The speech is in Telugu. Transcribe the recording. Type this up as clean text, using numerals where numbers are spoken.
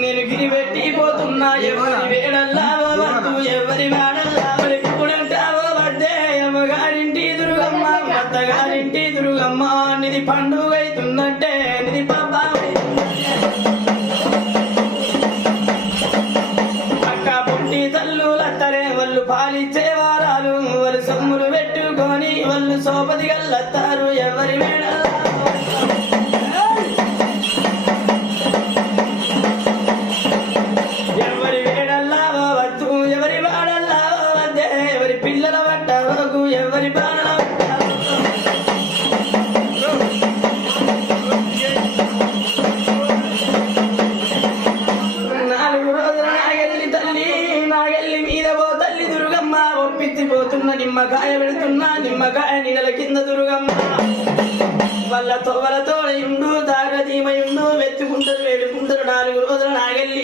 నేను గిరి పెట్టిపోతున్నా ఎవరి వేడల్లావో వద్దు ఎవరి వాడల్లావో ఎప్పుడంటావో వద్దే అమ్మగారింటి దుర్గమ్మ అత్తగారింటి దుర్గమ్మ నిధి పండుగ అవుతుందంటే నిధి పాప అక్క పుట్టి తల్లులత్తరే వాళ్ళు పాలిచ్చే వారాలు వాళ్ళు సొమ్ములు పెట్టుకొని వాళ్ళు సోపతి గల్లత్తారు ఎవరి వేడల్లా పిల్లల పట్టకు ఎవరి బాణల నాలుగు రోజుల నాగెల్లి తల్లి నాగెల్లి మీద పో తల్లి దుర్గమ్మ ఒప్పించిపోతున్న నిమ్మకాయ పెడుతున్నా నిమ్మకాయ నీడల కింద దుర్గమ్మ వాళ్ళతో ఇండు తాగదీమయుండు వెతుకుంటారు వేడుకుంటారు 4 రోజుల నాగెల్లి